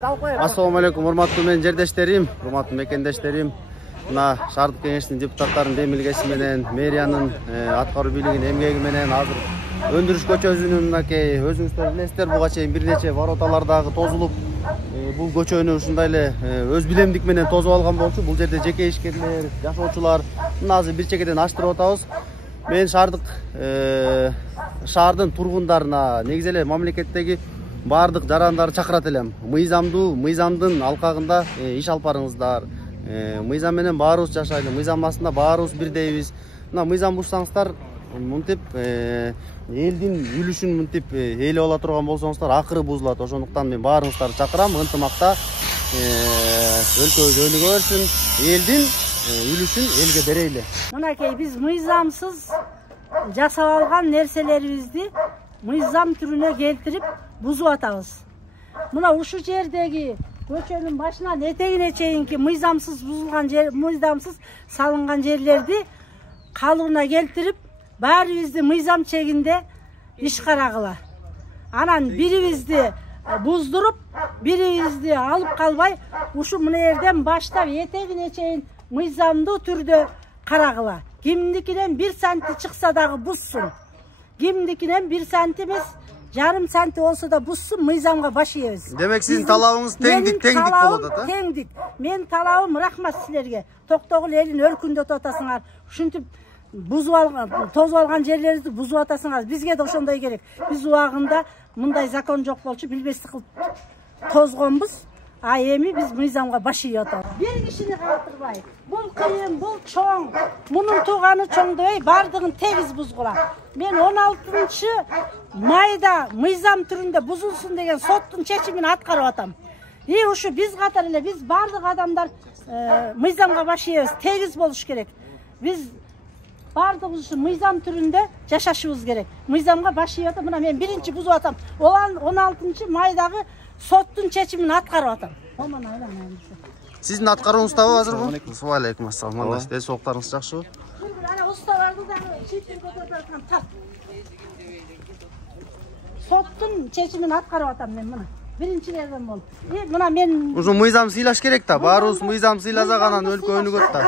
Assalamu alaikum, урматтуу менин жердештерим, урматтуу мекендештерим. Мына шаардык кеңештин депутаттарынын демилгеси менен, мэриянын аткаруу бийлигинин эмгеги менен азыр өндүрүш көчөсүнүн мынакей өзүңүздөр билесиздер, буга чейин бир нече вороталардагы тозулуп, бул көчөнү ушундай эле өз билемдик менен тозуп алган болчу. Бул жерде жеке ишкерлер, жашоочулар мына азыр бир чекеден аштырып атабыз. Мен шаардын тургундарына, негизи эле мамлекеттеги бардык жарандарды чакырат элем. Мыйзамдын алкагында иш алып барыңыздар. Мыйзам менен баарыбыз жашайлы. Мыйзам астында баарыбыз бирдейбиз. Мына мыйзам бузсаңыздар, мынтип элдин үлүшүн мынтип ээлеп ала турган болсоңуздар, акыры бузулат. Ошондуктан мен баарыңыздарды чакырам, ынтымакта өлкөбүз өнүгө берсин, элдин үлүшүн элге берели. Мынакей биз мыйзамсыз жасап алган нерселерибизди мыйзам түрүнө келтирип бузуп атабыз. Мына ушу жердеги көчөнүн башынан этегине чейинки мыйзамсыз бузулган жер, мыйзамсыз салынган жерлерди калыбына келтирип, баарыбызды мыйзам чегинде иш карагыла. Анан бирибизди буздуруп, бирибизди алып калбай, ушу мына жерден баштап этегине чейин мыйзамдуу түрдө карагыла. Кимдикинен 1 санти чыкса дагы бузсун. Кимдикинен 1 санти эмес, жарым санти болсо да бузсун, мыйзамга баш ийебиз. Демек сиздин талабыңыз теңдик болот да? Теңдик. Мен талабым рахмат силерге. Токтогул элин өркүндөтүп атасыңар. Ушинтип бузуп алган, тозуп алган жерлерибизди бузуп атасыңар. Бизге да ошондой керек. Биз убагында мындай закон жок болчу, билбестик кылып тозгонбуз. А эми биз мыйзамга баш ийип атабыз. Бир кишини калтырбай. Бул кыйын, бул чоң. Мунун тууганы чоң дебей, бардыгын тегиз бузгула. Мен 16 майда мыйзам түрүндө бузулсун деген соттун чечимин аткарып атам. Ушу биз катар эле, биз бардык адамдар мыйзамга баш ийебиз, тегиз болуш керек. Биз бардыгыбыз мыйзам түрүндө жашашыбыз керек. Мыйзамга баш ийип атам. Мына мен биринчи бузуп атам. 16 майдагы соттун чечимин аткарып атам. Сиздин аткарууңуздабы азырбы? Assalamu алейкум, ассалам. Мындаш, ден соолуктарыңыз жакшыбы? Ana ustalardı da çiftlik oturlarken tak. Sottun çeçimin atkarıp atam ben buna. Birinçilerden bol. Buna men... Uzun mıйзам сыйлаш керек да. Баарыбыз мыйзам сыйласаганан өлкө өнүгөт да.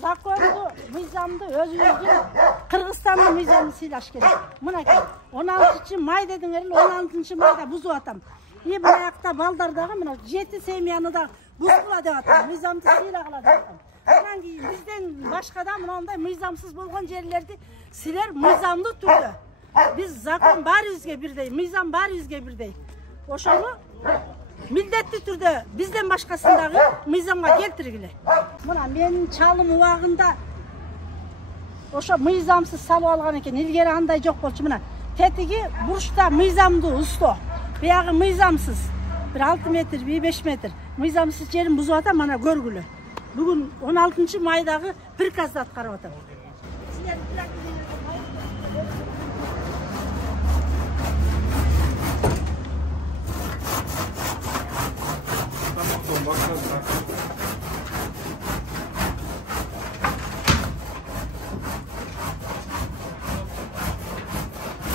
Законду, мыйзамды өзүбүздүн Кыргызстандын мыйзамын сыйлаш керек. Мынакей 16 май дедиңер, 16 майда бузуп атам. Мына жакта балдардагы мына 7 семьяны да бузгула деп атам. Мыйзамды сыйлагыла деп атам. Анан кийин бизден башка да мындай мыйзамсыз болгон жерлерди силер мыйзамдуу түрдө. Биз закон баарыбызга бирдей, мыйзам баарыбызга бирдей. Ошону милдеттүү түрдө бизден башкасын дагы мыйзамга келтиргиле. Мына менин чалым убагында ошо мыйзамсыз салып алган экен. Илгери андай жок болчу. Мына тетиги бурчта мыйзамдуу усто. Биягы мыйзамсыз. Bir 6 метр, bir 5 метр. Мыйзамсыз жерин бузуп атам, мана көргүлө. Bugün 16 maydağı prikazda atkarıp atam.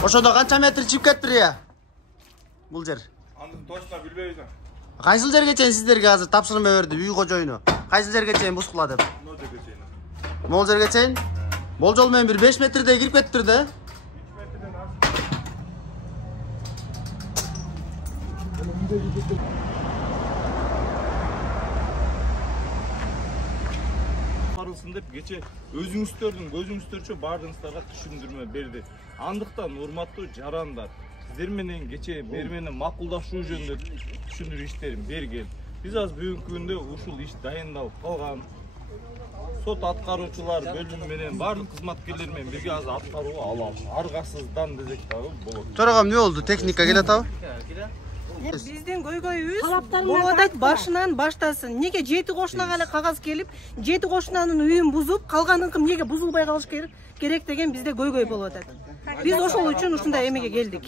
Ошондо канча метр чип кетти ya? Бул жер. Аны точно билбейсиң. Кайсыл жерге чейин сиздерге азыр тапшырма берди үй кожоюну? Кайсыл жерге чейин бузкула деп? Могул жерге чейин? Болжол менен бир 5 метрдей кирип кеттир да. Карылсын деп кече өзүңүздөрдүн көзүңүздөрчө бардыгыңыздарга түшүндүрмө берди. Андыктан урматтуу жарандар, сиздер менен кече бери менен макулдашуу жөнүндө түшүндүрүү иштерин берген. Биз аз бүгүнкү күндө ушул иш дайындалып калган. Сот аткаруучулар бөлүм менен бардык кызматкерлер менен бирге азыр аткарууга алабыз. Аргасыздан десек дагы болот. Төрөгам, эмне болду? Техника келет абы? Биздин көйгөйүбүз болот айт башынан баштасын. Неге 7 кошунага эле кагаз келип, 7 кошунанын үйүн бузуп, калганын ким неге бузулбай калыш керек деген бизде көйгөй болот айт. Биз ошол үчүн ушундай эмеге келдик.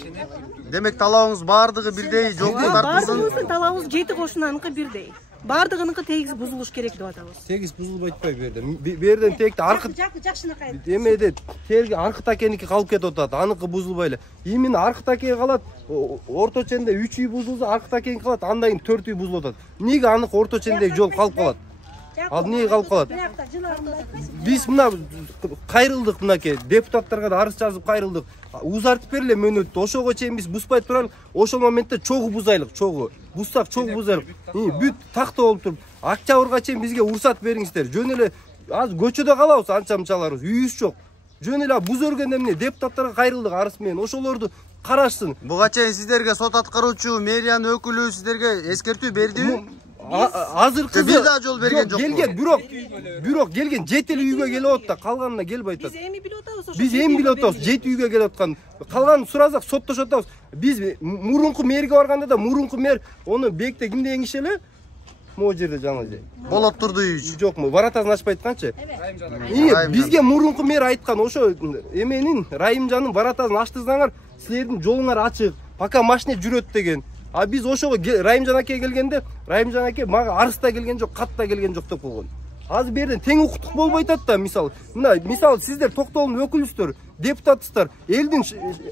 Демек талабыңыз бардыгы бирдей, жолду тартылсын. Бардыгыбыздын талабыбыз 7 кошунаныкы бирдей. баардыгыныкы тегиз бузулуш керек деп атабыз. Тегиз бузулбайт бу жерде. Бу жерден текти аркы жакшынакай. Эмеде терге аркы такеники калып кетип атат. Аныкы бузулбай эле. Именно аркы такеги калат. Орто ченде 3 үй бузулса, аркы такеники калат. Андан кийин 4 үй бузулуп атат. Эмнеге аныкы орто чендеги жол калып калат? Ал эмнеге калып калат? Биз мына кайрылдык мынакей. Депутаттарга да арыз жазып кайрылдык. Узартып берле мөөнөттү. Ошого чейин биз бузбай турайлык. Ошол моментте чогуу бузайлык, чогуу. Бузсак чогуу бузайлык. Бүт такта болуп туруп, октябрга чейин бизге уруксат бериңиздер. Жөн эле азыр көчөдө калабыз, анча-мынчаларыбыз. Үйүбүз жок. Жөн эле буз өргөндө эмне депутаттарга кайрылдык арыз менен. Ошолорду карашсын. Буга чейин сиздерге сот аткаруучу, мэриянын өкүлү сиздерге эскертүү бердиби? Азыркы бир да жол берген жокпу. Келген, бирок келген 7 эле үйгө келип атат да, калганына келбей атат. Биз эми билип атабыз ошо. Биз эми билип атабыз, 7 үйгө келип аткан. Калганын суразак соттошуп атабыз. Биз мурунку мэрге барганда да мурунку мэр оны бекте ким деген киши эле? Могу жерде жаңы же. Болот турду үйү. Жокму? Воротасын ачпай айтканчы? Бизге мурунку мэр айткан, ошо эменин Райымжанын воротасын ачтырсаңар, силердин жолуңар ачык, пока машина жүрөт деген. А биз ошого Райымжан аке келгенде, Райымжан аке мага арыз да келген жок, кат да келген жок деп койгон. Азыр берден тең укуктук болбой атат да, мисалы. Мисалы сиздер Токтогулдун өкүлүсүздөр, депутатсыздар, элдин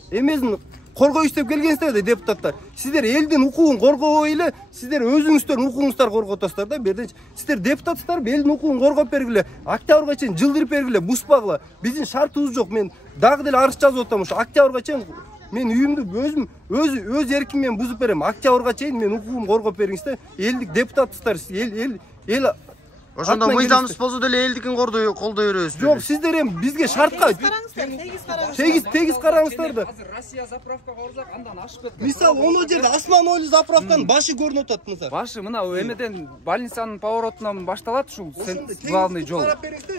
эмесин коргой иштеп келгенсиздер да депутаттар. Сиздер элдин укугун коргобой эле, сиздер өзүңүздөрдүн укугуңуздар корготосуздар да, берден. Сиздер депутатсыздар, элдин укугун коргоп бергиле, октябрга чейин жылдырып бергиле, бузбагыла. Биздин шартыбыз жок. Мен дагы деле арыз жазып атам ошо октябрга чейин мен үйүмдү өз эрким менен бузуп берем. Октябрга чейин мен укугумду коргоп бериңиз да. Элдик депутатсыздар, эл Ошондо мыйзамсыз болсо деле элдикин колдой беребиз. Жок, сиздер эми бизге шартка тегиз караңыздар да. Азыр Россия заправкага барсак, андан ашып кеткен. Мисалы, оно жерде Осман ойлу заправканын башы көрүнүп атат мисалы. Башы мына эмеден больницанын поворотунан башталат ушул главный жол.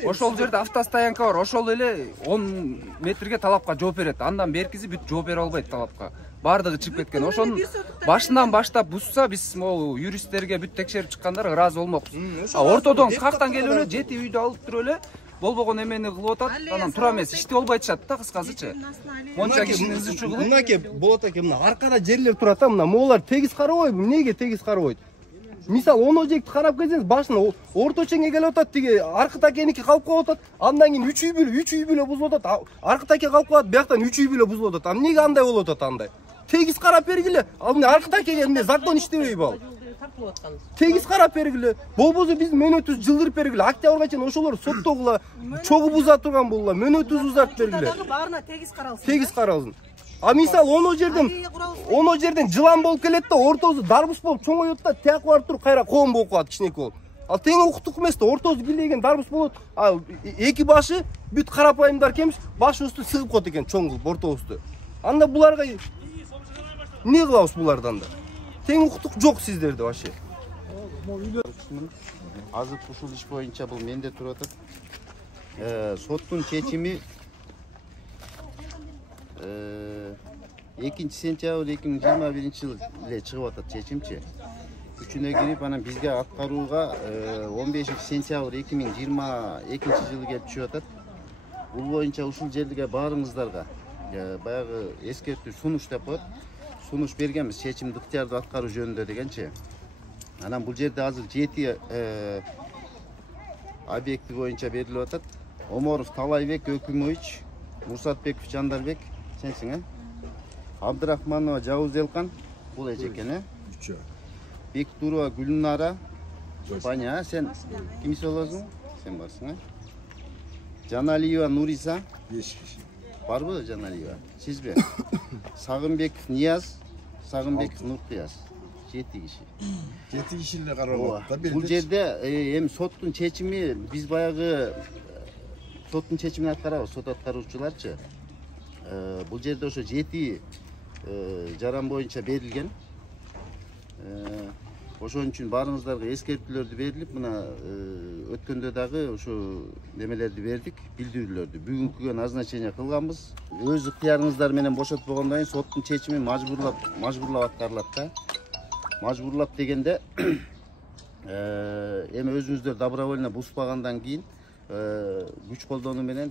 Ошол жерде автостоянка бар. Ошол эле 10 метрге талапка жооп берет. Андан беркиси бүт жооп бере албайт талапка. Бардыгы чыгып кеткен. Ошонун башынан баштап бузса биз могу юристтерге бүт текшерип чыккандар ыраазы болмокпуз. Ортодон кактан келип эле 7 үйдү алып туруп эле болбогон эмени кылып атат. Анан тура эмес, ишти болбой атышат да кыскасычы. Монча кишинин ызы чугулуп. Мынаке болот экен, мына аркада жерлер турат да, мына могулар тегиз карабайбы? Эмнеге тегиз карабайт? Мисалы, оно жекти карап келсеңиз, башына орто чеңге келип атат, тиги аркы такеники калып калып атат. Андан кийин 3 үй бүлө бузулуп атат. Аркы таке калып калат, бияктан 3 үй бүлө бузулуп атат. Эмнеге андай болуп атат андай? Тегиз карап бергиле. Ал мына аркы такеге эмне закон иштебейби ал? Тегиз карап бергиле. Болбосо биз мөөнөтүбүз жылдырып бергиле. Октябрга чейин ошолор соттогула, чогуу буза турган болула, мөөнөтүбүз узартып бергиле. Баарына тегиз каралсын. Тегиз каралсын. А мисалы, оно жерден жылан болуп келет да, ортосу дарбуз болуп чоңойот да, тияк барып туруп кайра коом болуп калат, кичинекей болуп. Ал тең укуктук эмес да, ортосу килеген дарбуз болот. Ал эки башы бүт карапайымдар кемиш, башыбызды сыгып коет экен чоң кылып ортобузду. Анда буларга эмне кылабыз булардан да? Тең укуктук жок сиздерде вообще. Азыр ушул иш боюнча бул менде туруп атат. Соттун чечими 2-сентябрь 2021 эле чыгып атат чечимчи. Үчүнө кирип, анан бизге аткарууга 15-сентябрь 2022 жылы келип түшүп атат. Бул боюнча ушул жерге баарыңыздарга баягы эскертүү сунуш деп коет. Сунуш бергенбиз, чечимди ыктыярдуу аткаруу жөнүндө дегенчи. Анан бул жерде азыр 7 объекти боюнча берилип атат. Оморов Талайбек Өкүмович, Мурсатбеков Жандарбек, сенсиң, Абдрахманова Жауызелкан, бул эжекен, Бектурова Гүлнара, Паня, сен кимси болосуң? Сен барсың, Жаналиева Нуриса, барбы Жаналиева? Сизби? Сагынбеков Нияз, Сагынбеков Нуркыяз. 7 киши. 7 киши эле карап атат. Бул жерде эми соттун чечими, биз баягы соттун чечимин аткарабыз, сот аткаруучуларчы. Бул жерде ошо 7 жаран боюнча берилген. Ошон үчүн баарыңыздарга эскертүүлөрдү берилип, мына өткөндө дагы ошо немелерди бердик, билдирүүлөрдү. Бүгүнкүгө назначение кылганбыз. Өз ыктыярыңыздар менен бошотпогондон кийин соттун чечими мажбурлап аткарылат да. Мажбурлап дегенде эми өзүңүздөр добровольно бузбагандан кийин күч колдонуу менен,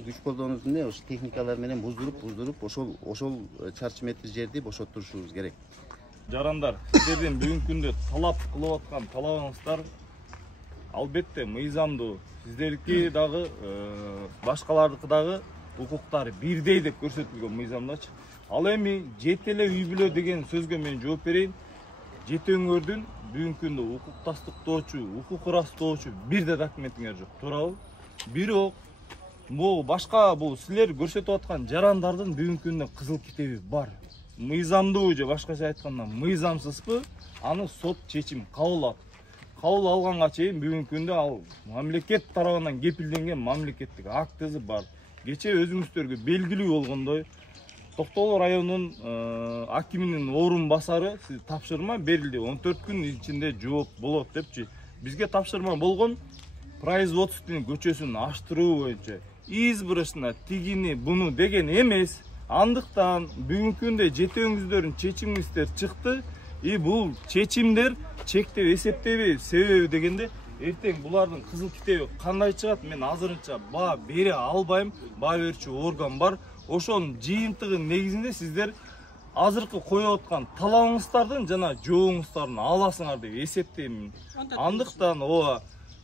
ошо техникалар менен буздуруп, ошол чарчы метр жерди бошоттурушубуз керек. Жарандар, сиздердин бүгүнкү күндө талап кылып аткан талабыңыздар албетте мыйзамдуу. Сиздердики дагы башкалардыкы дагы укуктары бирдей деп көрсөтүлгөн мыйзамдачы. Ал эми жет эле үй бүлө деген сөзгө мен жооп берейин. Жет өңөрдүн бүгүнкү күндө укукташтыктоочу, укук ырастоочу бир да документиңер жок, туурабы? Бирок бул башка бул силер көрсөтүп аткан жарандардын бүгүнкү күндө кызыл китеби бар. Мыйзамдуу же башкача айтканда мыйзамсызбы? Аны сот чечим кабыл алат. Кабыл алганга чейин бүгүнкү күндө ал мамлекет тарабынан кепилденген мамлекеттик актысы бар. Кече өзүңүздөргө белгилүү болгондой Токтогул районунун акиминин орун басары сиз тапшырма берилди. 14 күн ичинде жооп болот депчи. Бизге тапшырма болгон производственный көчөсүн аштыруу боюнча избрышына тигини буну деген эмес. Андыктан бүгүнкү күндө жетөөңүздөрдүн чечимиңиздер чыкты. Бул чечимдер чектеп эсептеби себеби дегенде эртең булардын кызыл китеби кандай чыгат мен азырынча баа бере албайм. Баа берүүчү орган бар. Ошонун жыйынтыгы негизинде сиздер азыркы коюп аткан талабыңыздардын жана жообуңуздардын аласыңар деп эсептейм. Андыктан ооба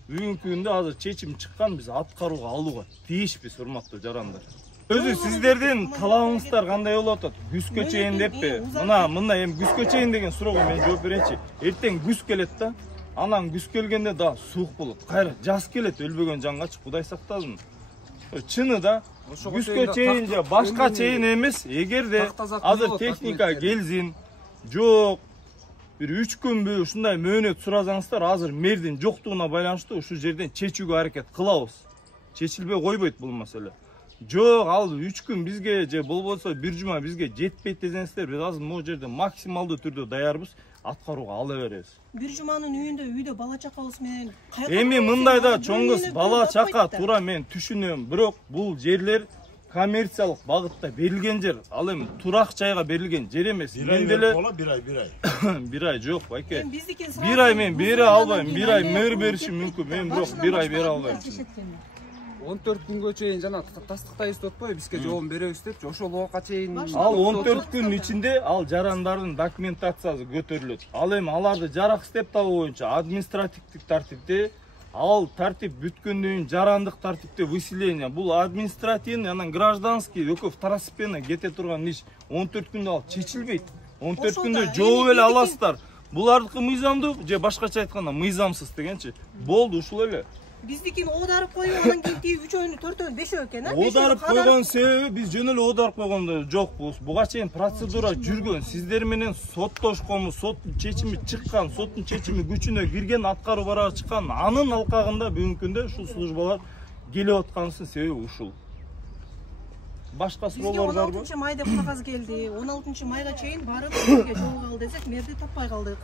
бүгүнкү күндө азыр чечим чыккан, биз аткарууга алууга тийишпиз, урматтуу жарандар. Өзү сиздердин талабыңыздар кандай болуп атат? Күзгө чейин деппи? Мына эми күзгө чейин деген суроого мен жооп берейинчи. Эртең күз келет да, анан күз келгенде да суук болот. Кайра жаз келет, өлбөгөн жангачы Кудай сактасын. Чыны да, күзгө чейин же башка чейин эмес, эгерде азыр техника келсин, жок, бир 3 күнбү ушундай мөөнөт суразаңыздар, азыр мэрдин жоктугуна байланыштуу ушул жерден чечүүгө аракет кылабыз. Чечилбей койбойт бул маселе. Жок, ал 3 күн бизге же болбосо 1 жума бизге жетпейт десеңиздер, биз азыр могу жерде максималдуу түрдө даярбыз, аткарууга ала беребиз. 1 жуманын үйдө бала чакабыз менен эми мындай да чоң кыз бала чака туура мен түшүнөм, бирок бул жерлер коммерциялык багытта берилген жер. Ал эми турак жайга берилген жер эмес. Мен деле 1 ай жок, байке. 1 ай мен бере албайм. 1 ай мэр бериши мүмкүн. Мен бирок 1 ай бере албайм. 14 күнгө чейин жана тастыктайбыз деп атпайбы, бизге жообун беребиз депчи. Ошол убакка чейин ал 14 күн ичинде ал жарандардын документациясы көтөрүлөт. Ал эми аларды жарак иштеп табуу боюнча административдик тартипте, ал тартип бүткөндөн кийин жарандык тартипте выселение. Бул административный, анан гражданский экөө второстепенно кете турган иш. 14 күндө ал чечилбейт. 14 күндө жооп эле аласыздар. Булардыкы мыйзамдуу же башкача айтканда мыйзамсыз дегенчи. Болду, ушул эле. Биздикин оодарып коюп, анан кийин тиги 3-өөнү 4-өөнү 5-өө экен, Оодарып койгон себеби биз жөн эле оодарып койгондо жокпуз. Буга чейин процедура жүргөн, сиздер менен соттошконбуз, соттун чечими чыккан, соттун чечими күчүнө кирген, аткаруу барага чыккан. Анын алкагында бүгүнкү күндө ушул службалар келип атканын себеби ушул. Башка суроолор барбы? 16 май деп кагаз келди. 16 майга чейин барып мэрге жолугалы десек, мэрди таппай калдык.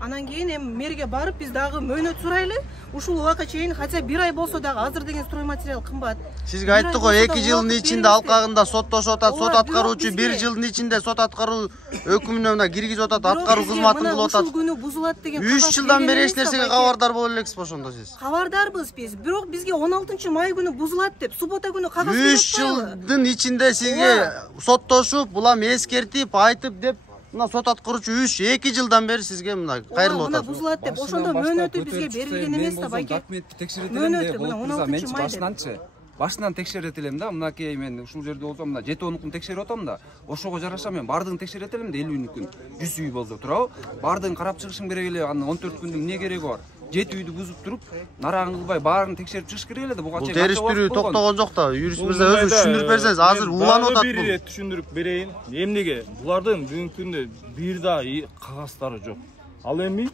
Анан кийин эми мэрге барып биз дагы мөөнөт сурайлы. Ушул убакка чейин хотя 1 ай болсо дагы азыр деген стройматериал кымбат. Сизге айттык го 2 жылдын ичинде алкагында соттошуп атат, сот аткаруучу 1 жылдын ичинде сот аткаруу өкүмүнө мына киргизип атат, аткаруу кызматын кылып атат. Ушул күнү бузулат деген 3 жылдан бери эч нерсеге кабардар боло элексиз ошондо сиз. Кабардарбыз биз. Бирок бизге 16 май күнү бузулат деп суббота күнү кагаз 3 жылдын ичинде сизге соттошуп, булам эскертип, айтып деп мына сот аткаруучу 2 жылдан бери сизге мына кайрылып атат. Мына бузулат деп ошондо мөөнөтү бизге берилген эмес да, байке. Документти текшерет элем деп болуп мен башынанчы. Башынан текшерет элем да, мынакей мен ушул жерде болсом мына 7-10 текшерип атам да. Ошого жараша мен бардыгын текшерет элем да 50 күн. 100 үй болду, туурабы? Бардыгын карап чыгышың керек эле, анын 14 күндүн эмне кереги бар? 7 үйдү бузуп туруп, нарагын кылбай баарын текшерип чыгыш керек эле да. Буга чейин териштирүү токтогон жок да. Юрист мырза өзү түшүндүрүп берсеңиз, азыр уланып атат бул. Бир түшүндүрүп берейин. Эмнеге? Булардын бүгүнкү күндө бир да кагаздары жок. Ал эми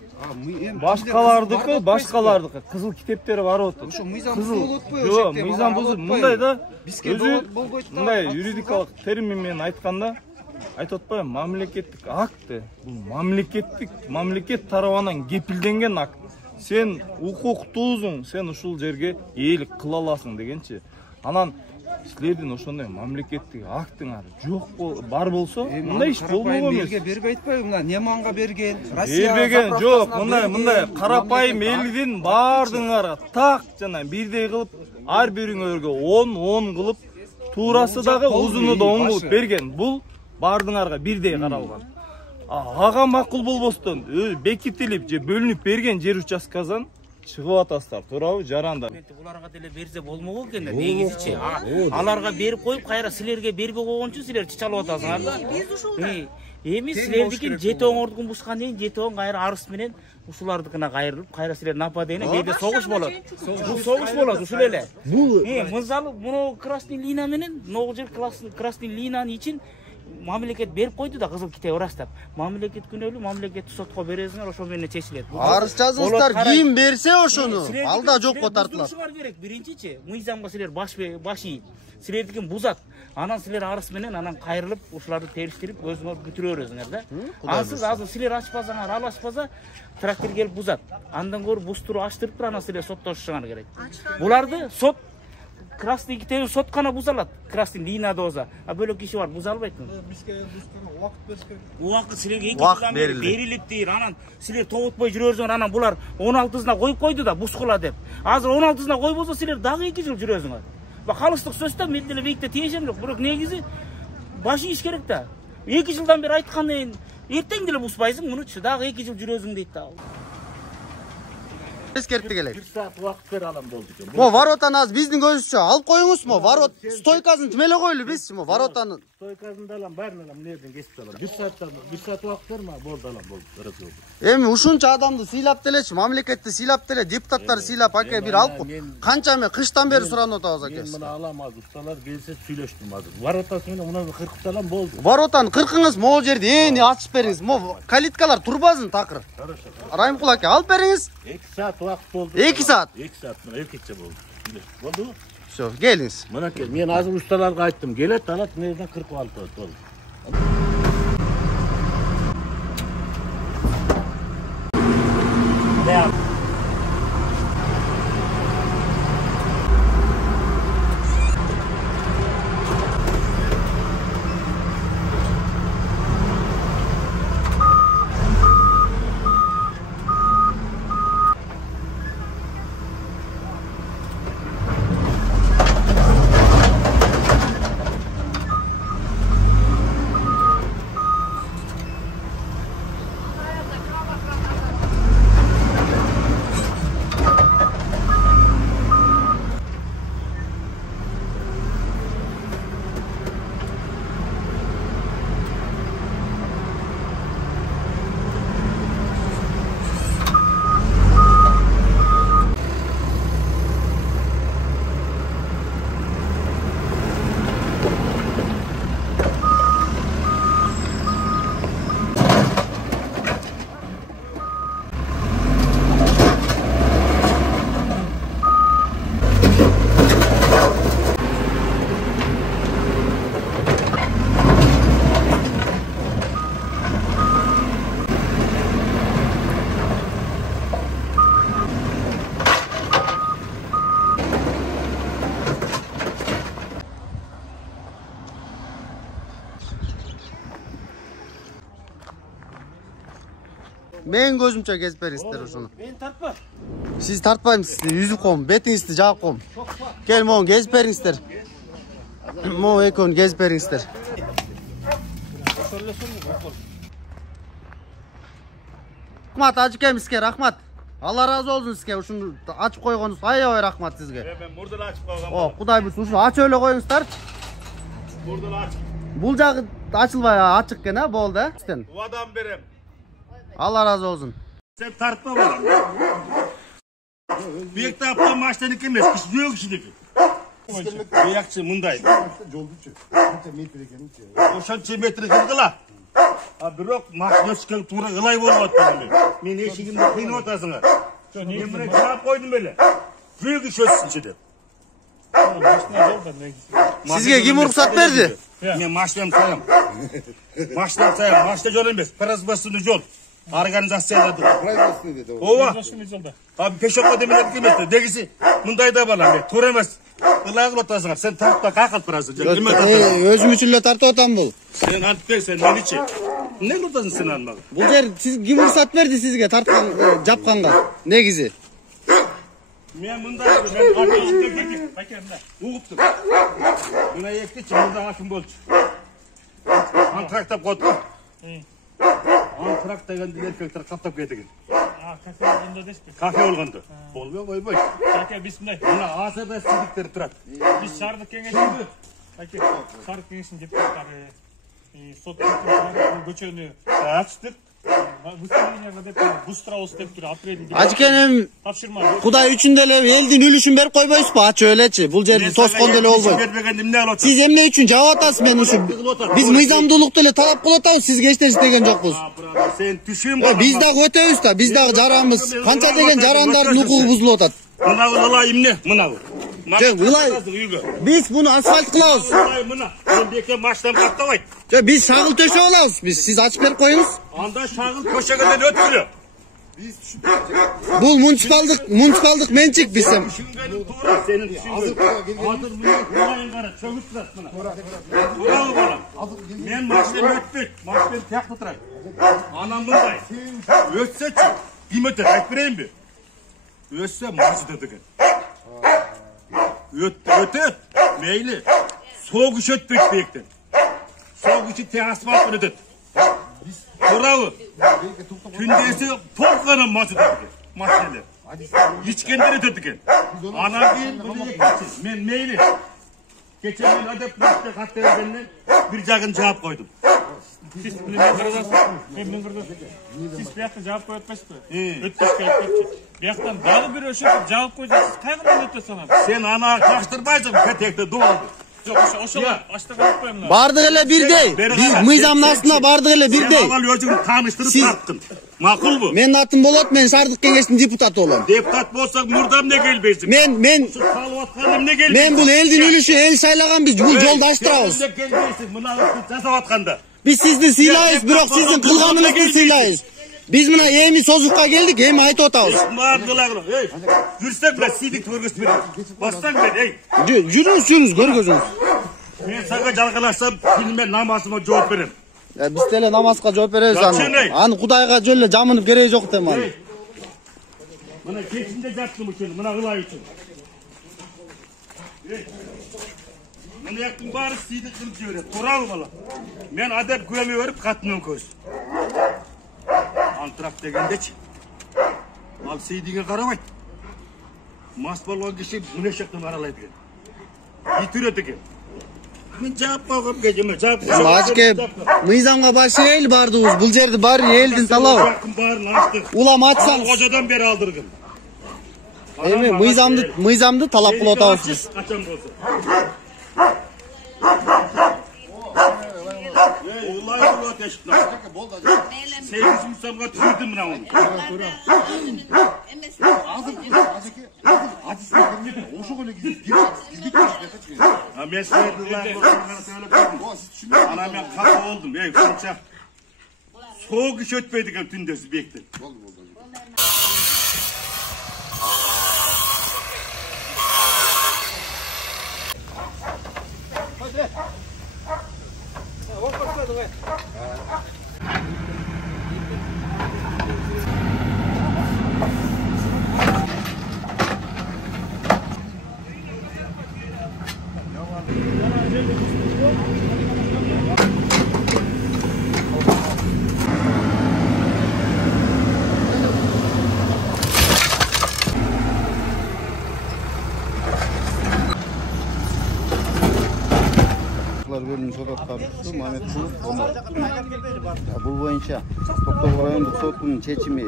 башкалардыкы кызыл китептери барып атат. Ошо мыйзам бузулуп атпайбы? Жок, мыйзам бузуп, мындай да. Өзү мындай юридикалык термин менен айтканда айтып атпайбы, мамлекеттик акт. Бул мамлекет тарабынан кепилденген акт. Сен укуктуусуң, сен ушул жерге ээлик кыла аласың дегенчи. Анан силердин ошондой мамлекеттик актыңар жок бар болсо, мындай иш болмок эмес. Элге бербей атпайбы? Мына Неманга берген, Россия бербеген жок. Мындай карапайым элдин баардыгыңарга так жана бирдей кылып, ар бириңөргө 10 кылып, туурасы дагы узуну да 10 кылып берген. Бул баардыгыңарга бирдей каралган. Ага макул болбостон бекитилип же бөлүнүп берген жер участкасынан чыгып атасыздар, туурабы, жарандар. Буларга деле берсе болмок экен да, негизичи. Аларга берип коюп, кайра силерге бербей койгончу силер чычалып атасыңар да. Биз ушул Эми силердикин жети оңордукун бускан кийин жети оң кайра арыз менен ушулардыкына кайрылып, кайра силер нападение, кээде согуш болот. Бул согуш болот ушул эле. Мыйзалы муну красный линия менен, могу жер красный линияны ичин мамлекет берип койду да кызыл китеп ырастап. Мамлекет күнөөлүү, мамлекетти сотко бересиңер, ошол менен чечилет. Арыз жазыңыздар, ким берсе ошону алда жокко тартылат. Силер керек, биринчичи, мыйзамга силер баш ийип, силердикин бузат. Анан силер арыз менен анан кайрылып, ушуларды териштирип өзүңөр бүтүрө бересиңер да. Азыр силер ачпасаңар, ал ачпаса трактор келип бузат. Андан көрүп бузтуруп ачтырып анан силер соттошуңар керек. Буларды сот красный китебин сот гана буза алат. Красный линияда болсо. А бөлөк киши бар, буза албайтмы? Бизге убакыт беришкен. Убакыт силерге 2 жылдан бери берилип дейт. Анан силер тоботпой жүрө берсеңер, анан булар 16-сына коюп койду да бускула деп. Азыр 16-сына койбосо силер дагы 2 жыл жүрөсүңөр. Калыстык сөз да мен деле бийикте тиешем жок. Бирок негизи баш ийиш керек да. 2 жылдан бери айткандан эртең деле буспайсың, мунучу дагы 2 жыл жүрөсүң дейт да. Эскертти келек. 1 саат убакыт бере алам болду экен. Мо воротаны азыр биздин көзүбүзчө алып коюңуз, мо ворот стойкасын тимеле койлу биз, мо воротаны. Стойкасын да алам, баарын алам, мынерден кесип алам. 1 саат убакыт берме, болду алам, болду. Эми ушунча адамды сыйлап делечи, мамлекетти сыйлап деле, депутаттарды сыйлап аке бир алып, канча эме кыштан бери суранып атабыз аке. Мен мына алам азыр, ustalar келсе сүйлөштүм азыр. Воротасы менен муну кыркып алам, болду. Воротаны кыркыңыз, могул жерди эни ачып бериңиз. Мо калиткалар турбасын такыр. Райымкул аке алып бериңиз. 2 саат убакыт болду. 2 саат. 2 саат мына эркекче болду. Болдубу? Всё, келиңиз. Мынакей, мен азыр ustalarга айттым, келет, алат, мындан кыркып алып болду. Мен көзүмчө кезип бериңиздер ошону. Мен тартпа. Сиз тартпайм, сизди үзүп коем, бетиңизди жаап коем. Кел, могу кезип бериңиздер. Могу экөөнү кезип бериңиздер. Рахмат ажыкем сизге, рахмат. Алла разы болсун сизге, ушуну ачып койгонуңуз аябай рахмат сизге. Мен мурда эле ачып койгом. О, Кудай буйрса, ушуну ачып эле коюңуздар. Мурда эле ачып. Бул жагы ачылбай ачык экен, а, болду, сизден. Убадам берем. Алла разы болсун. Sen tartma bana. Büyük taraftan maçtan ikimiz. Kişi yok kişilik. Bıyakçı mınday. Oşançı metre kırgıla. Bir yok maç nöskeli tuğra ılay olmadı. Men eşigimde kıyın otasına. Ben buna cevap koydum böyle. Büyük iş olsun içinde. Sizge kim ruhsat verdi? Men maçtan sayam. Maçtan sayam. Maçta yol emez. Parazbasını yol. Organizasyonladı. Ova. Abi peşokka demeler kimette. Degisi mınday da bana. Tur emez. Ilagıl otasına. Sen tartma kakalt parası. Özüm üçün le tartı otam bul. Sen antıp ver sen ne içi? Ne otasın sen anmağı? Bu yer siz kim ruhsat verdi sizge tartkan japkanga? Ne gizi? Men mınday ben arkadaşımda getik. Bakayım da. Uğuptum. Buna yekti mınday akım boldu. Antrakta koydum. Antrak degan erkekler kaптап кеткен. Kafe olganda. Bolbay koyboy. Aka bismillah. Mına asırda sidikler turat. Biz Şardық кеңесінде Aka Şardық кеңесінің депутаттары сот көчөнү Açtık. выставленияга деп бустраус деп тур апрелде Ажыкенем тапшырма. Кудай үчүн деле элдин үлүшүн берип койбойсузбу? Ачы элечи. Бул жерди тоскон деле болбойт. Сиз эмне үчүн жаап атасыз мен ушу? Биз мыйзамдуулукту эле талап кылып атабыз, сизге эчтене деген жокпуз. Sen düşün Биз дагы өтөбүз да, биз дагы жаранбыз. Канча деген жарандардын укугу бузулуп атат. Mına ılayım ne? Mına. Жок, улай. Биз муну асфальт кылабыз. Mına. Ben beke maçtan kattavayt. Жок, биз шагыл төшөп алабыз. Биз сиз ачып берип коюңуз. Anda şağıl köşegeden ötürü. Бул муниципалдык менчик бизсем. Düşüngenin tuğra senin düşüngenin. Hazır mına kulayın kara çögüt turat mına. Tuğralı bana. Men maçtan ötpeyt. Maçtan tek tuturak. Anam bunday. Ötse çü. Kim öter? Ayt vereyim mi? Ötse maçı dedik. Ötet. Meyli. Soğuk iş ötpeyt beyekten. Soğuk işi te asfalt mı ötet. Tuğralı. Kündesi porkanın maçı dedik. Maçları. Hiç kendini dedik. Anam değil bunu geçsin. Men meyli. Geçen gün adep maçta kattı benden bir cagın cevap koydum. Siz мен кырдас. Siz бияктан жаап коюп атпайсызбы? Өтпөшкө айтпакчы. Бияктан дагы бир өшөп жаап койсо сиз кайгыдан өтөсүз ана? Sen ana kaçtırmaysın petekte duvaldı. Жок, ошого аштырып коюп коем мына. Бардык эле бирдей. Биз мыйзамдын астында бардык эле бирдей. Sen aval özünü tanıştırıp tarttın. Makul bu. Менин атым болот, мен Шаардык кеңештин депутаты болом. Deputat bolsak murdam ne gelbeysin? Мен Şu kalıvatkanım ne gelbeysin? Мен бул элдин үлүшү, эл шайлаган биз, бул жолду ачтырабыз. Ne gelbeysin? Mına жасаватканда. Биз сизди сыйлайбыз, бирок сиздин кылганыңызды сыйлайбыз. Биз мына эми созукка келдик, эми айтып атабыз. Ey, yürsek bile sidik törgüsü verin. Bassan ben ey. Жүрүңүз, көргөзүңүz. Ben sana çalkalaşsam filme namazıma cevap veririm. Биз деле намазга жооп беребиз аны. Аны Кудайга жолу жамынып кереги жок дейм аны. Mına keçinde jattım için, mına ılay için. Mına yaktım bari sidik kılıp jiberet. Toralı bala. Men adep güvemi verip katının köz. Antrap degendeçi. Al sidiğe karamayt. Mas bolgan kişi müneşekten aralayıp gel. Bitür öteki. Men jap koyup geceme, jap. Ажке, мыйзамга баш эл бардыбыз. Бул жерди бар элдин талабы. Барын açtık. Улам ачсаңыз. Kocadan beri aldırgın. Эми мыйзамды талап кылып атабыз биз. Kaçan bolsa. Olay bu ateşler. 8 Müslüman'a tüydüm buna onu. Ha ben söyledim. Anam ben kafa oldum. Ey konuşa. Soğuk iş ötmeydik tündesi bekle. Bölümü sot atkаруучусу Мамедкулов Омар. Бул боюнча Токтогул райондук сотунун чечими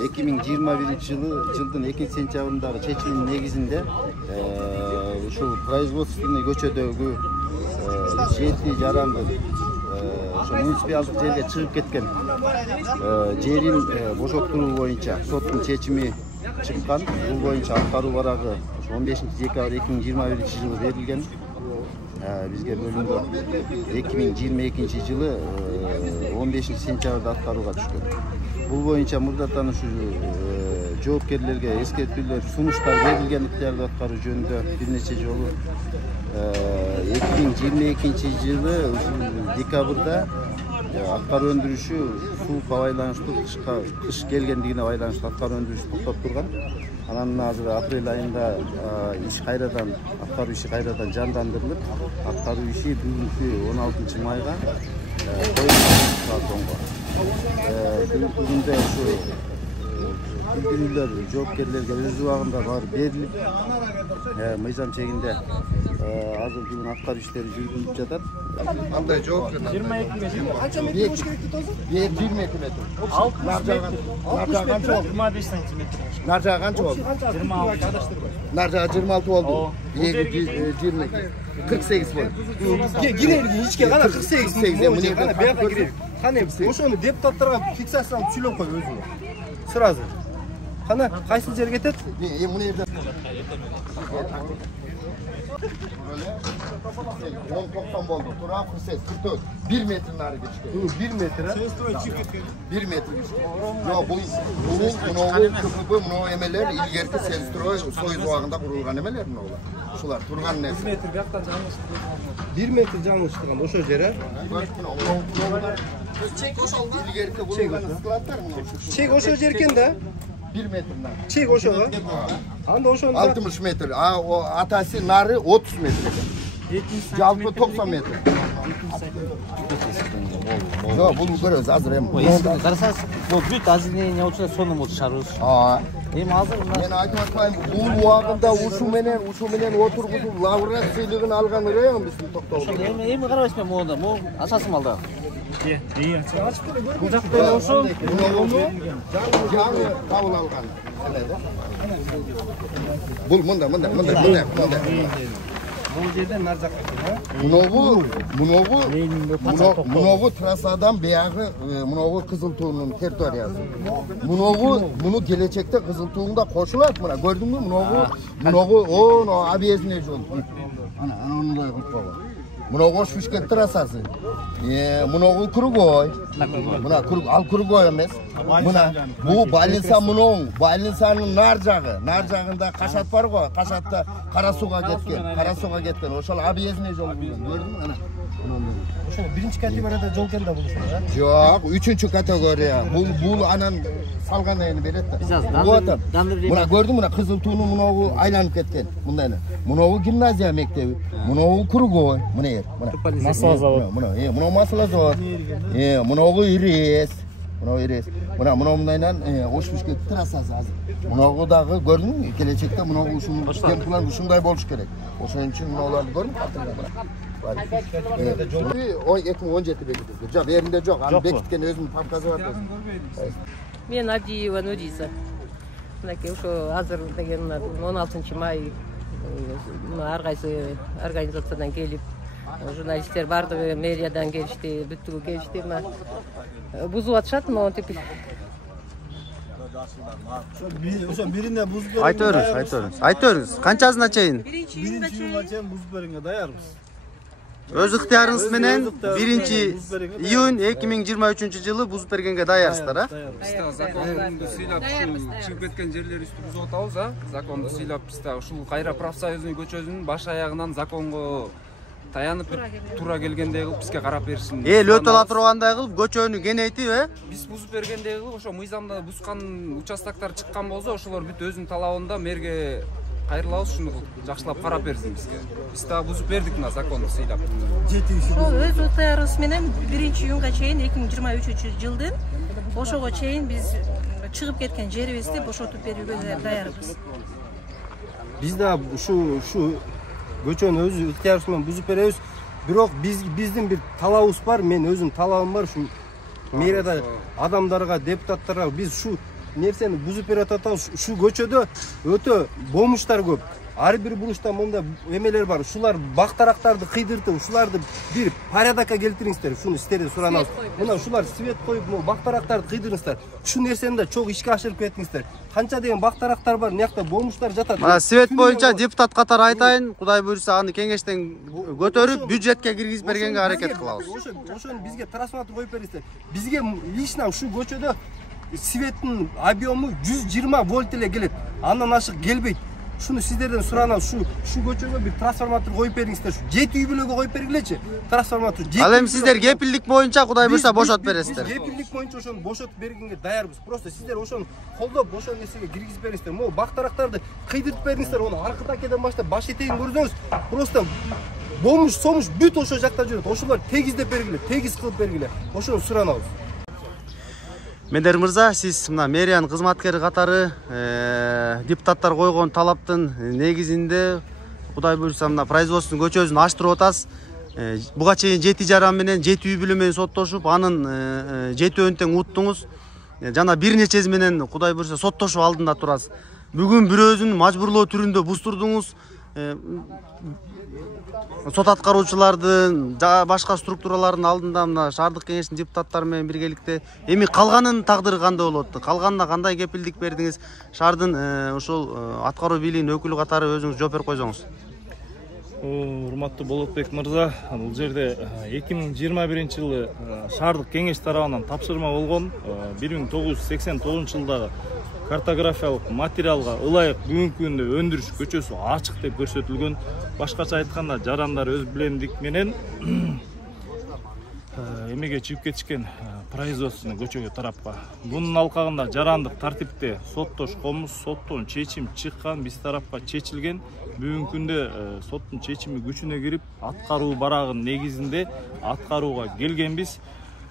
2021-жылдын 2-сентябрындагы чечимдин негизинде ушул производственный көчөдөгү 7 жаранды ошо муниципалдык жерге чыгып кеткен жерин бошоттуруу боюнча соттун чечими чыккан. Бул боюнча аткаруу барагы 15-декабрь 2021-жылы берилген. Бизге бөлүнгө 2022-жылы 15-сентябрда аткарууга түшкөн. Бул боюнча мурдатан ушу жоопкерлерге эскертүүлөр, сунуштар берилген ыктыярды аткаруу жөнүндө бир нече жолу 2022-жылы декабрда аткаруу өндүрүшү суук байланыштуу кыш келгендигине байланыштуу аткаруу өндүрүшү токтоп турган. Анан азыр апрель айында иш кайрадан аткаруу иши кайрадан жандандырылып, аткаруу иши бүгүнкү 16 майга коюлган. Бүгүнкү күндө ушу билдирүүлөр жоопкерлерге өз убагында барып берилип, мыйзам чегинде азыр бүгүн аткаруу иштери жүргүзүлүп жатат. Кандай жоопкерлер? 22 метр. Канча метр болуш керек тоозу? 22 метр. 60 метр. 25 сантиметр. Нар жагы канча болду? 26. Нар жагы 26 болду. Эги 20 48 болду. Кирерди ичке гана 48 48 муну гана бияка кирер. Кане ошону депутаттарга фиксациялап сүйлөп кой өзү. Сразу. Кана кайсы жер кетет? Муну жерде 10-90 болду. Тура 48, 44. 1 метр нары кетишкен. 1 метр. 1 метр. Жок, бул КПБ мына эмелер илгерки Селстрой союз убагында курулган эмелер мына. Ушулар турган нерсе. 1 метр бияктан жаңылыштырган. 1 метр жаңылыштырган ошо жер, Чек ошол илгерки курулган складтар мына. Чек ошо жер экен да. 1 метр нары. Чек ошого. Анда ошону 60 метр. Атасы нары 30 метр экен. Жалпы 90 метр. Жок, бул көрөбүз азыр эми. Карасаңыз, бул бүт азинене болчу сону болчу шаарыбыз. Эми азыр Мен айтып атпайм, бул убагында ушу менен отургузуп лауреат сыйлыгын алган район биздин Токтогул. эми карабайсызбы могунда? Могу ачасың алда. Бул жакта ошо жаңы кабыл алган. Бул мында. бул жерден нар жакка. Муногу трассадан биягы муногу Кызыл туунун территориясы. Муну келечекте Кызыл туунда кошулат. Мына көрдүңбү? Муногу объездный жол. Мындай кылып койгон. Муногу Шушкет трассасы. Муногу Кругой. Мына ал Кругой эмес. Мына бул больницанын нар жагында Кашат бар го. Кашатта Кара сууга кеткен. Ошол объездный жол. Көрдүңбү? Ана. Ошо биринчи категорияда жол экен да бул. Жок, 3-категория. Бул анан салган эни берет да. Мына көрдүң, мына Кызыл туунун муногу айланып кеткен. Мындай. Муногу гимназия мектеби, муногу Кругой, мына ер. масала завод. Мына масала завод. Муногу ирес. Мынайдан Ошбушкет трассасы азыр. Муногу дагы көрдүңбү? Келечекте муногу ушунун темплар ушундай болуш керек. Ошон үчүн мунуларды көрдүңбү? 2017 бекитилди. Жок, эринде жок. Аны бекиткен өзүнүн папкасы бар. Мен Абдиева Нуриса. Мынакей ошо азыр деген 16 май ар кайсы организациядан келип, журналисттер бардыгы мэриядан келишти, бүттүгү келишти. Бузуп атышат, монтип. Ошо бирине буз берип. Айтыңыз. Канчасына чейин? 1-июнга чейин буз бериңге даярбыз. Өз ыктыярыңыз менен 1-июнь 2023 жылы буз бергенге даярсыздар, а? Законду сыйлап чыгып кеткен жерлерибизди бузуп атабыз, законду сыйлап биз да ушул кайра профсоюзный көчөсүнүн баш аягынан законго таянып туура келгендей кылып бизге карап беришин. Эл өтө ала тургандай кылып көчөнү кеңейтип, Биз бузуп бергендей кылып ошо мыйзамда бузган участоктор чыккан болсо, ошолор бүт өзүнүн талабында мэрге кайрылабыз, ушуну жакшылап карап берсин бизге. Биз да бузуп бердик мына законду сыйлап. Ошол өз ыктыярыбыз менен 1-июнга чейин 2023 жылдын ошого чейин биз чыгып кеткен жерибизди бошотуп берүүгө даярбыз. Биз да ушу көчөнү өз ыктыярыбыз менен бузуп беребиз. Бирок биздин бир талабыбыз бар, мен өзүм талабым бар, ушу мэрияда адамдарга, депутаттарга биз ушу нерсени бузуп берип атабыз. Ушу көчөдө өтө бомуштар көп. Ар бир буручта монда эмелер бар. Ушулар бактарактарды кыйдыртып, ушуларды бир порядокко келтириңиздер. Ушуну сиздерден суранабыз. Мына ушулар свет коюп, могу бактарактарды кыйдырыңыздар. Ушу нерсени да чок ишке ашырып кетиңиздер. Канча деген бактарактар бар, мынакта бомуштар жатат. Мына свет боюнча депутат катары айтайын, Кудай буйрса аны кеңештен көтөрүп, бюджетке киргизип бергенге аракет кылабыз. Ошону бизге трансформатор коюп бериңиздер. Бизге лично ушу көчөдө светтин объему 120 вольт эле келет. Андан ашык келбейт. Шуну сиздерден суранабыз, ушу көчөгө бир трансформатор коюп бериңиздер. 7 үй бүлөгө коюп бергилечи. Трансформатор. Ал эми сиздер кепилдик боюнча Кудай буйрса бошотуп бересиздер. Кепилдик боюнча ошону бошотуп бергенге даярбыз. Просто сиздер ошону колдоп, ошол нерсеге киргизип бериңиздер. Могу бактарактарды кыйдыртып бериңиздер. Ону аркыдакеден баштап баш этегин көрсөңүз, просто бомуш бүт ошол жакта жүрөт. Ошолор тегиздеп бергиле, тегиз кылып бергиле. Ошону суранабыз. Мендер мырза, сиз мына мэриянын кызматкери катары депутаттар койгон талаптын негизинде Кудай буйрса мына производствонун көчөсүн аштырып атасыз. Буга чейин 7 жаран менен 7 үй бүлө менен соттошуп, анын 7 өнтең уттуңуз. Жана бир нечеси менен Кудай буйрса соттошуп алдында турасыз. Бүгүн бирөөзүн мажбурлоо түрүндө бустурдуңуз. Сот аткаруучулардын, башка структуралардын алдында мына шаардык кеңештин депутаттары менен биргеликте эми калганын тагдыры кандай болот? Калганына кандай кепилдик бердиңиз? Шаардын ошол аткаруу бийлигинин өкүлү катары өзүңүз жооп берип койсоңуз. Урматтуу Болотбек мырза, бул жерде 2021-жылы шаардык кеңеш тарабынан тапшырма болгон 1989-жылдагы картографиялык материалга ылайык бүгүнкү күндө өндүрүш көчөсү ачык деп көрсөтүлгөн. Башкача айтканда жарандар өз билемдик менен эмеге чыгып кетишкен производственный көчөгө тарапка. Бунун алкагында жарандык тартипте соттош комуз, соттон чечим чыккан, биз тарапка чечилген. Бүгүнкү күндө соттун чечими күчүнө кирип, аткаруу барагынын негизинде аткарууга келгенбиз.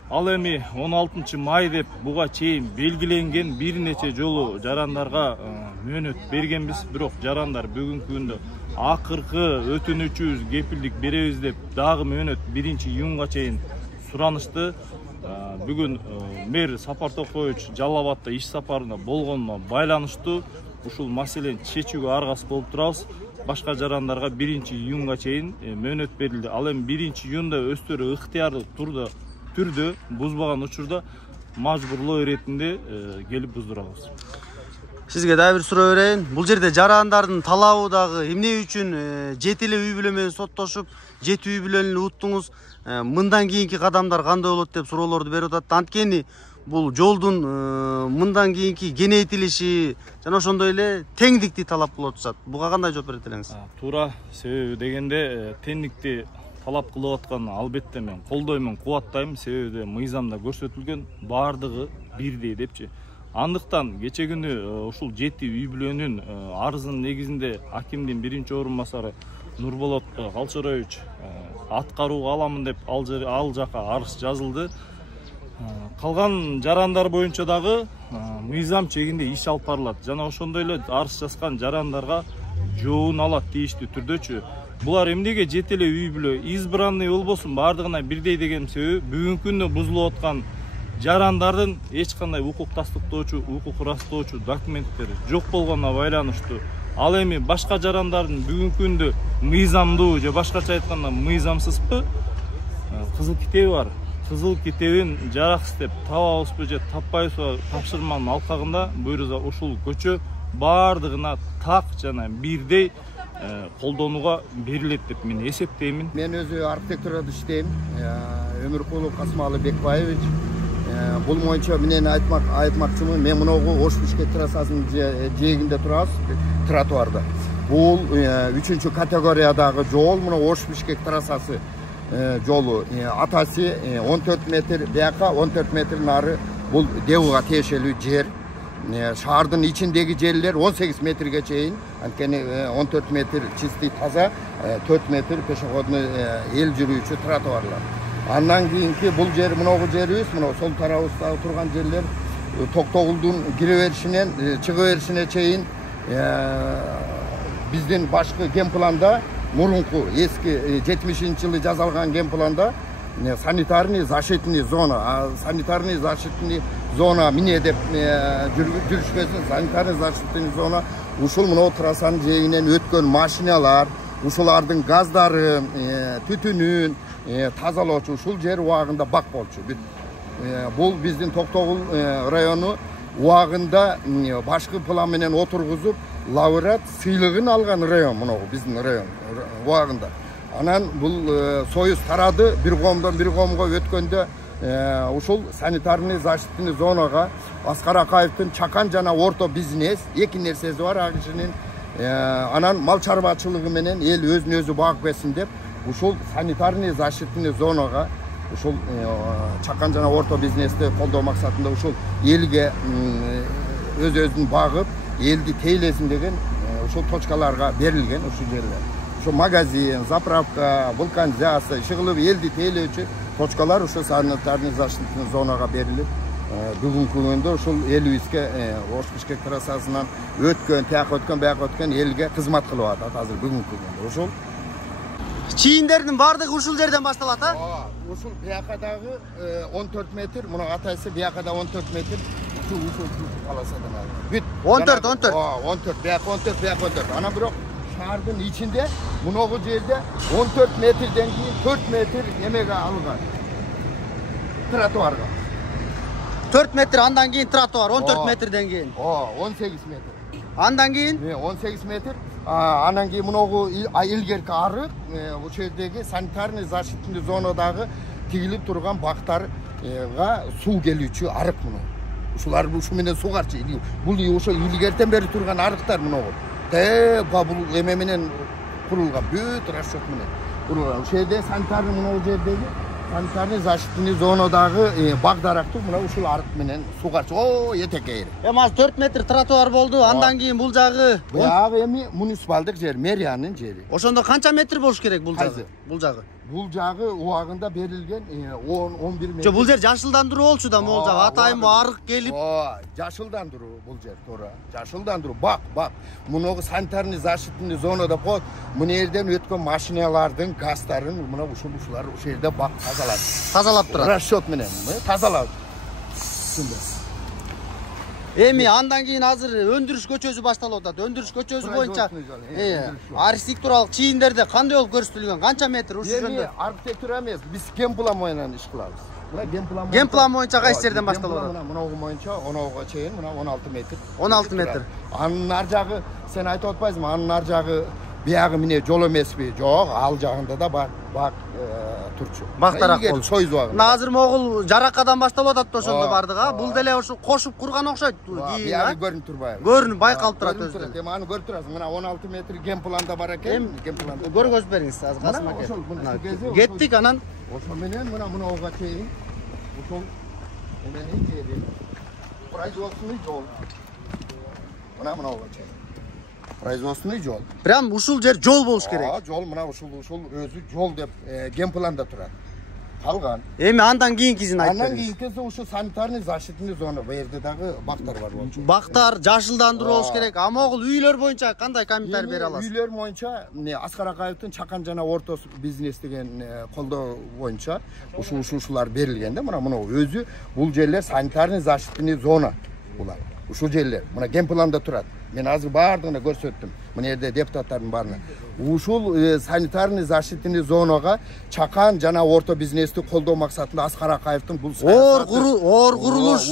Ал эми 16 май деп буга чейин белгиленген бир нече жолу жарандарга мөөнөт бергенбиз. Бирок жарандар бүгүнкү күндө акыркы өтүнүчүбүз кепилдик беребиз деп дагы мөөнөт 1-июнга чейин суранышты. Бүгүн мэр Сапар Токоевич Жалал Абадта иш сапарында болгонуна байланыштуу ушул маселени чечүүгө аргасыз болуп турабыз. Башка жарандарга 1-июнга чейин мөөнөт берилди. Ал эми 1-июнда өздөрү ыктыярлык түрдө бузбаган учурда мажбурлоо иретинде келип буздурабыз. Сизге дагы бир суроо берейин. Бул жерде жарандардын талабы дагы эмне үчүн 7 эле үй бүлө менен соттошуп, 7 үй бүлөнү уттуңуз? Мындан кийинки кадамдар кандай болот деп суроолорду берип атат. Анткени бул жолдун мындан кийинки кеңейтилиши жана ошондой эле теңдикти талап кылып атышат. Буга кандай жооп берет элеңиз? Туура, себеби дегенде теңдикти талап кылып аткан албетте мен колдоймун, кубаттайм. Себеби мыйзамда көрсөтүлгөн баардыгы бирдей депчи. Андыктан кече күнү ушул 7 үй бүлөнүн арызынын негизинде акимдин 1-орун басары Нурболот Калчороевич аткарууга аламын деп ал жака арыз жазылды. Калган жарандар боюнча дагы мыйзам чегинде иш алып барылат. Жана ошондой эле арыз жазган жарандарга жообун алат тийиштүү түрдөчү. Булар эмнеге 7 эле үй бүлө избранный болбосун, баардыгына бирдей деген себеби бүгүнкү күндө бузулуп аткан жарандардын эч кандай укук тастыктоочу, укук ырастоочу документтери жок болгонуна байланыштуу. Ал эми башка жарандардын бүгүнкү күндө мыйзамдуу же башкача айтканда мыйзамсызбы кызыл китеби бар. Кызыл китебин жараксыз деп табабызбы же таппайбызбы тапшырманын алкагында буйрса ушул көчө баардыгына так жана бирдей колдонууга берилет деп мен эсептеймин. Мен өзү архитектурада иштейм. Өмүркулов Касымалы Бекбаевич. Бул боюнча менен айтмакчымын. Мен мынагу Ош-Бишкек трассасынын жээгинде турабыз, тротуарда. Бул 3-категориядагы жол, мына Ош-Бишкек трассасы жолу. Атасы 14 метр, бияка 14 метр нары бул ДЭУга тиешелүү жер. Шаардын ичиндеги жерлер 18 метрге чейин, анткени 14 метр чистый таза, 4 метр пешеходный эл жүрүүчү тротуарлар. Андан кийинки бул жер мынагу жерибиз, мына сол тарабыбызда турган жерлер Токтогулдун кире беришинен чыга беришине чейин биздин башкы ген планда мурунку эски 70-жылы жазалган ген планда санитарный защитный зона, санитарный защитный зона міне деп жүрүшкөсүн, санитарный защитный зона ушул мына трассанын жээгинен өткөн машиналар, ушулардын газдары, түтүнүн тазалоочу ушул жер убагында бак болчу. Бул биздин Токтогул району убагында башкы план менен отургузуп, лауреат сыйлыгын алган район мынагу биздин район убагында. Анан бул союз тарады, бир коомдон бир коомго өткөндө ушул санитарный защитный зонага Аскар Акаевдин чакан жана орто бизнес эки нерсеси бар ал кишинин. Анан мал чарбачылыгы менен эл өзүн өзү багып кетсин деп ушул санитарный защитный зонага ушул чакан жана орто бизнести колдоо максатында ушул элге өз-өзүн багып, элди тейлесин деген ушул точкаларга берилген ушул жерлер. Ушул магазин, заправка, вулканизация, иши кылып элди тейлөөчү точкалар ушул санитарный защитный зонага берилип, Бүгүнкү күндө ушул элибизге Ош Бишкек трассасынан өткөн, тияка өткөн, бияка өткөн элге кызмат кылып атат азыр бүгүнкү күндө. Ушул чийиндердин баардыгы ушул жерден башталат, а? Ушул биякадагы 14 метр, муну атайсы биякада 14 метр, ушул полосадан алып. Бүт 14. 14, бияка 14, бияка 14. Анан бирок шаардын ичинде муногу жерде 14 метрден кийин 4 метр эмеге алынган. Тротуарга. 4 метр андан кийин тротуар, 14 метрден кийин. 18 метр. Андан кийин 18 метр. Анан кийин муногу илгерки арык, ошол жердеги санитарный защитный зонадагы тигилип турган бактарга суу келүүчү арык муну. Ушулар ушу менен сугарчы. Бул ошо илгертен бери турган арыктар муногу. Бул эме менен курулган, бүт расчет менен курулган. Ошол жерде санитарный муногу жердеги санитарный защитный зонадагы бак-дарактуу мына ушул арык менен сугарчы. Этекейри. Эми 4 метр тротуар болду. Андан кийин бул жагы буягы эми муниципалдык жер, мэриянын жери. Ошондо канча метр болуш керек бул жагы? Бул жагы убагында берилген 10-11 метр. Бул жер жашылдандыруу болчу да могул жагы. Атайын бу арык келип. Жашылдандыруу бул жер туура. Жашылдандыруу бак. Муногу санитарный защитный зонада коет. Мына жерден өткөн машиналардын газдарын мына ушулар ошол жерде бак тазалап турат. Расчет менен тазалап. Эми андан кийин азыр өндүрүш көчөсү башталып атат. Өндүрүш көчөсү боюнча архитектуралык чийиндерде кандай болуп көрсөтүлгөн? Канча метр ушул жөнүндө? Архитектура эмес, биз генплан менен иш кылабыз. Генплан боюнча кайсы жерден башталып атат? Муногу боюнча 10га чейин мына 16 метр. 16 метр. Анын ар жагы сен айтып атпайсыңбы? Анын ар жагы биягы эмне жол эмеспи? Жок, ал жагында да бак турчу. Бактарак болду. Союз багы. Мына азыр могул жаракадан башталып атат ошондо бардыгы. Бул деле ошо кошуп курган окшойт. Биягы көрүнүп турбайбы? Көрүнүп, байкалып турат өзү. Эми аны көрүп турасың. Мына 16 метр генпланда бар экен. Генпланда. Көргөзүп бериңиз азыр Касым аке. Кеттик анан. Ошо менен мунага чейин ошол эменин жери. Производственный жол. Мунага чейин. Производственный жол. Прям ушул жер жол болуш керек. Жол мына ушул өзү жол деп генпланда турат. Калган. Эми андан кийинкисин айтып Андан кийинкиси ушу санитарный защитный зона. Бу жерде дагы бактар бар болчу. Бактар жашылдандыруу болуш керек. А могул үйлөр боюнча кандай комментарий бере аласыз? Үйлөр боюнча Аскар Акаевдин Чакан жана Орто бизнес деген колдоо боюнча ушулар берилген да. Мына өзү бул жерлер санитарный защитный зона булар. Ушул жерлер мына генпланда турат. Мен азыр баардыгына көрсөттүм. Мына жерде депутаттардын баарына. Ушул санитарный защитный зонага Чакан жана Орто бизнести колдоо максатында Аскар Акаевдин бул оор курулуш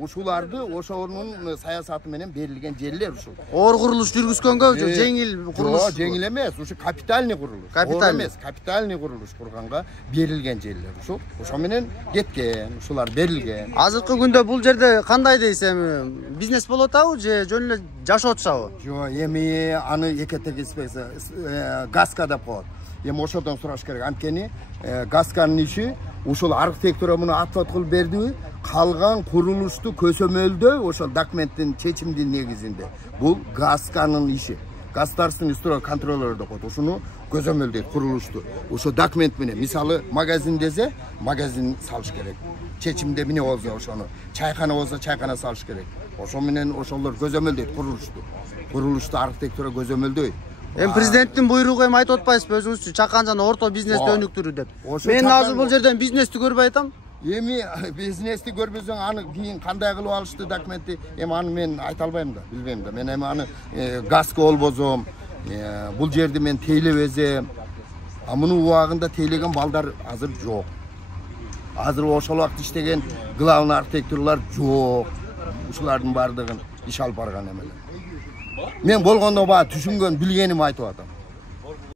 ушуларды ошонун саясаты менен берилген жерлер ушул. Оор курулуш жүргүзгөнгө жеңил курулуш. Жок, жеңил эмес, ушу капитальный курулуш. Капитальный курулуш курганга берилген жерлер ушул. Ошо менен кеткен, ушулар берилген. Азыркы күндө бул жерде кандай дейсем, бизнес болуп атабы же жөн эле жашоо атышабы? Жок, эми аны экетеги Гаска деп коет. Эми ошодон сураш керек. Анткени Гасканын иши ушул архитектура муну отвод кылып бердиби? Калган курулушту көзөмөлдөө ошол документтин чечимдин негизинде. Бул Гасканын иши. Государственный строй контролер деп коет. Ушуну көзөмөлдөйт курулушту. Ошо документ менен, мисалы, магазин десе, магазин салыш керек. Чечимде эмне болсо ошону, чайкана болсо чайкана салыш керек. Ошо менен ошолор көзөмөлдөйт курулушту. Курулушту архитектура көзөмөлдөйт. Эми президенттин буйругу эми айтып атпайсызбы өзүңүзчү Чакан жана Орто бизнести өнүктүрүү деп. Мен азыр бул жерден бизнести көрбөй атам. Эми бизнести көрбөсөң аны кийин кандай кылып алышты документти, эми аны мен айта албайм да, билбейм да. Мен эми аны газга болбосом, бул жерди мен тейлебезем. А муну убагында тейлеген балдар азыр жок. Азыр ошол убакта иштеген главный архитекторлор жок. Ушулардын бардыгын иш алып барган эмелер. Мен болгондо баа түшүнгөн, билгеним айтып атам.